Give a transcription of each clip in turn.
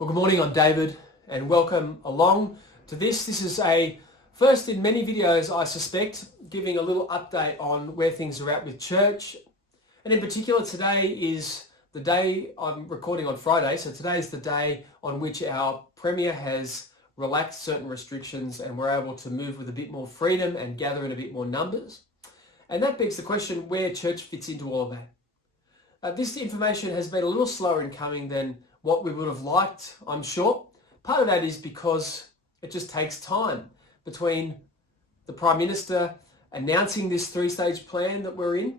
Well, good morning, I'm David, and welcome along to this. This is a first in many videos, I suspect, giving a little update on where things are at with church. And in particular, today is the day I'm recording on Friday, so today is the day on which our Premier has relaxed certain restrictions and we're able to move with a bit more freedom and gather in a bit more numbers. And that begs the question where church fits into all of that. This information has been a little slower in coming than what we would have liked, I'm sure. Part of that is because it just takes time between the Prime Minister announcing this three-stage plan that we're in.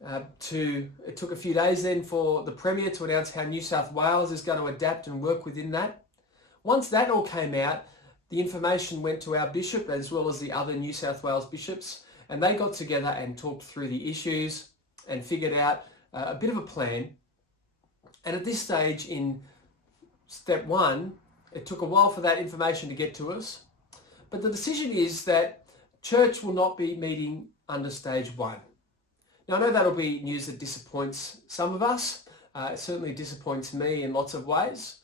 It took a few days then for the Premier to announce how New South Wales is going to adapt and work within that. Once that all came out, the information went to our bishop as well as the other New South Wales bishops, and they got together and talked through the issues and figured out a bit of a plan. And at this stage in step one, it took a while for that information to get to us. But the decision is that church will not be meeting under stage one. Now, I know that'll be news that disappoints some of us. It certainly disappoints me in lots of ways.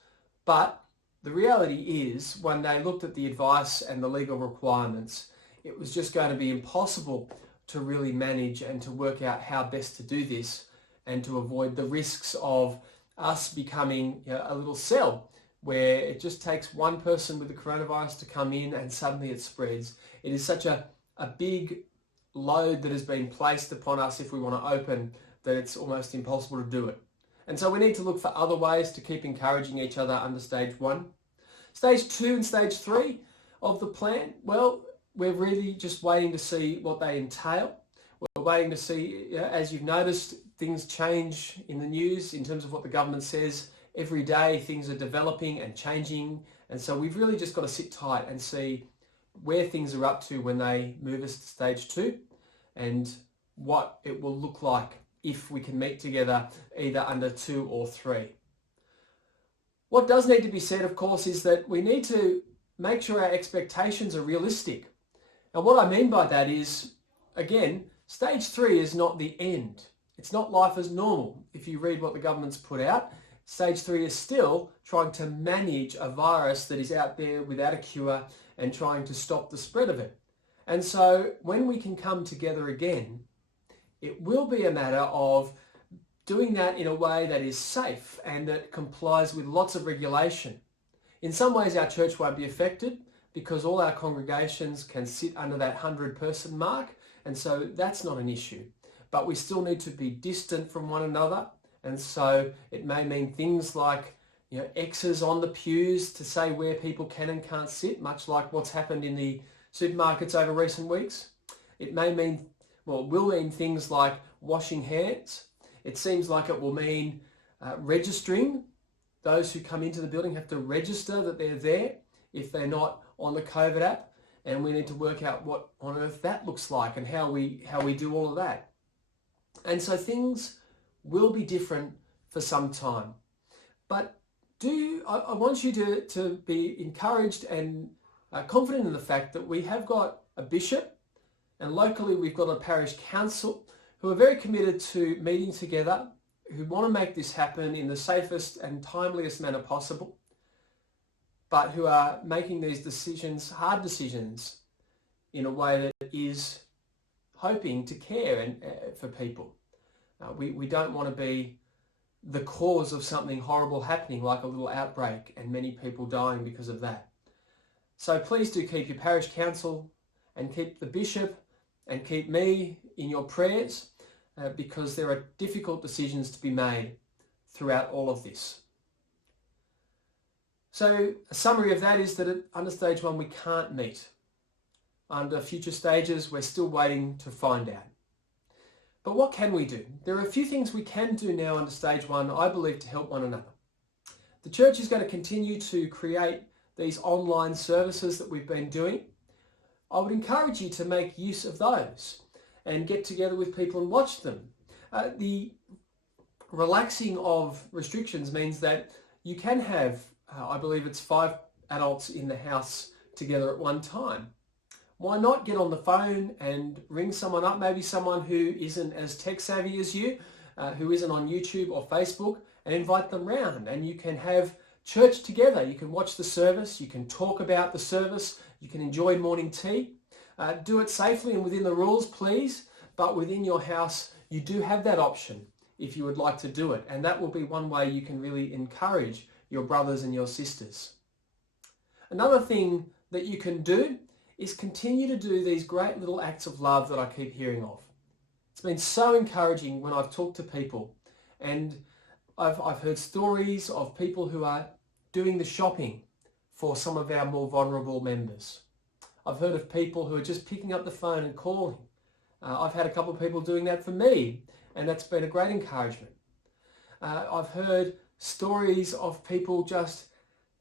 But the reality is, when they looked at the advice and the legal requirements, it was just going to be impossible to really manage and to work out how best to do this and to avoid the risks of us becoming a little cell where it just takes one person with the coronavirus to come in and suddenly it spreads. It is such a big load that has been placed upon us if we want to open that it's almost impossible to do it. And so we need to look for other ways to keep encouraging each other under stage one. Stage two and stage three of the plan, well, we're really just waiting to see what they entail. We're waiting to see, as you've noticed, things change in the news in terms of what the government says. Every day things are developing and changing, and so we've really just got to sit tight and see where things are up to when they move us to stage two and what it will look like if we can meet together either under 2 or 3. What does need to be said, of course, is that we need to make sure our expectations are realistic. And what I mean by that is, again, stage 3 is not the end. It's not life as normal. If you read what the government's put out, stage 3 is still trying to manage a virus that is out there without a cure and trying to stop the spread of it. And so when we can come together again, it will be a matter of doing that in a way that is safe and that complies with lots of regulation. In some ways, our church won't be affected because all our congregations can sit under that 100-person mark, and so that's not an issue. But we still need to be distant from one another, and so it may mean things like X's on the pews to say where people can and can't sit, much like what's happened in the supermarkets over recent weeks. It may mean, will mean things like washing hands. It seems like it will mean registering. Those who come into the building have to register that they're there if they're not on the COVID app, and we need to work out what on earth that looks like and how we do all of that. And so things will be different for some time. But I want you to be encouraged and confident in the fact that we have got a bishop, and locally we've got a parish council who are very committed to meeting together, who want to make this happen in the safest and timeliest manner possible, but who are making these decisions, hard decisions, in a way that is hoping to care for people. We don't want to be the cause of something horrible happening, like a little outbreak and many people dying because of that. So please do keep your parish council and keep the bishop and keep me in your prayers because there are difficult decisions to be made throughout all of this. So a summary of that is that under stage 1 we can't meet. Under future stages we're still waiting to find out. But what can we do? There are a few things we can do now under stage 1, I believe, to help one another. The church is going to continue to create these online services that we've been doing. I would encourage you to make use of those and get together with people and watch them. The relaxing of restrictions means that you can have, I believe it's 5 adults in the house together at one time. Why not get on the phone and ring someone up, maybe someone who isn't as tech savvy as you, who isn't on YouTube or Facebook, and invite them round, and you can have church together. You can watch the service, you can talk about the service, you can enjoy morning tea. Do it safely and within the rules, please, but within your house you do have that option if you would like to do it, and that will be one way you can really encourage your brothers and your sisters. Another thing that you can do is continue to do these great little acts of love that I keep hearing of. It's been so encouraging when I've talked to people, and I've heard stories of people who are doing the shopping for some of our more vulnerable members. I've heard of people who are just picking up the phone and calling. I've had a couple of people doing that for me, and that's been a great encouragement. I've heard stories of people just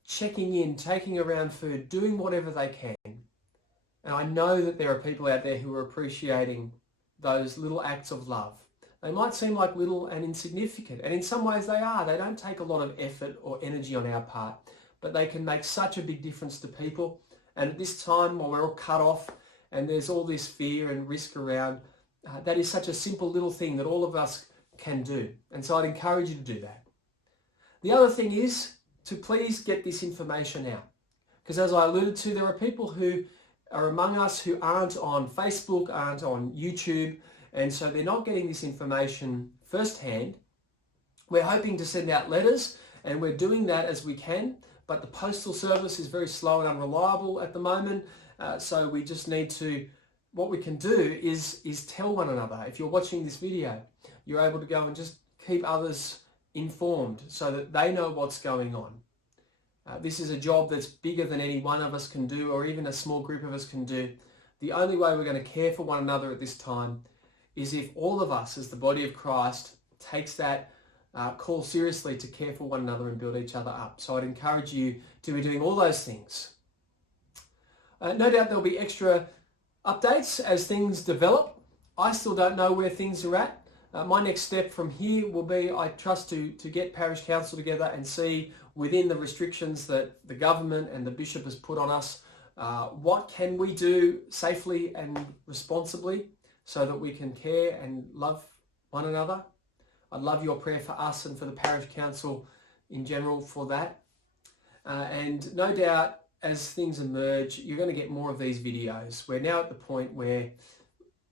checking in, taking around food, doing whatever they can. And I know that there are people out there who are appreciating those little acts of love. They might seem like little and insignificant, and in some ways they are. They don't take a lot of effort or energy on our part, but they can make such a big difference to people. And at this time, while we're all cut off and there's all this fear and risk around, that is such a simple little thing that all of us can do. And so I'd encourage you to do that. The other thing is to please get this information out. Because as I alluded to, there are people who are among us who aren't on Facebook, aren't on YouTube, and so they're not getting this information firsthand. We're hoping to send out letters, and we're doing that as we can, but the postal service is very slow and unreliable at the moment, so we just need to, what we can do is tell one another. If you're watching this video, you're able to go and just keep others informed so that they know what's going on. This is a job that's bigger than any one of us can do, or even a small group of us can do. The only way we're going to care for one another at this time is if all of us as the body of Christ takes that call seriously to care for one another and build each other up. So I'd encourage you to be doing all those things. No doubt there'll be extra updates as things develop. I still don't know where things are at. My next step from here will be, I trust, to get parish council together and see within the restrictions that the government and the bishop has put on us, what can we do safely and responsibly so that we can care and love one another. I'd love your prayer for us and for the parish council in general for that. And no doubt as things emerge, you're going to get more of these videos. We're now at the point where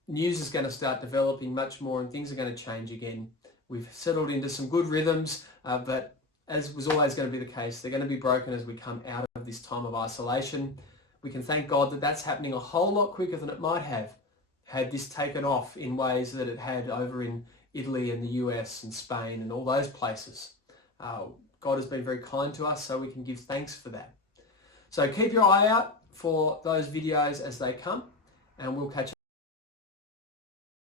news is going to start developing much more and things are going to change again. We've settled into some good rhythms, but as was always going to be the case, they're going to be broken as we come out of this time of isolation. We can thank God that that's happening a whole lot quicker than it might have had this taken off in ways that it had over in Italy and the US and Spain and all those places. God has been very kind to us, so we can give thanks for that. So keep your eye out for those videos as they come, and we'll catch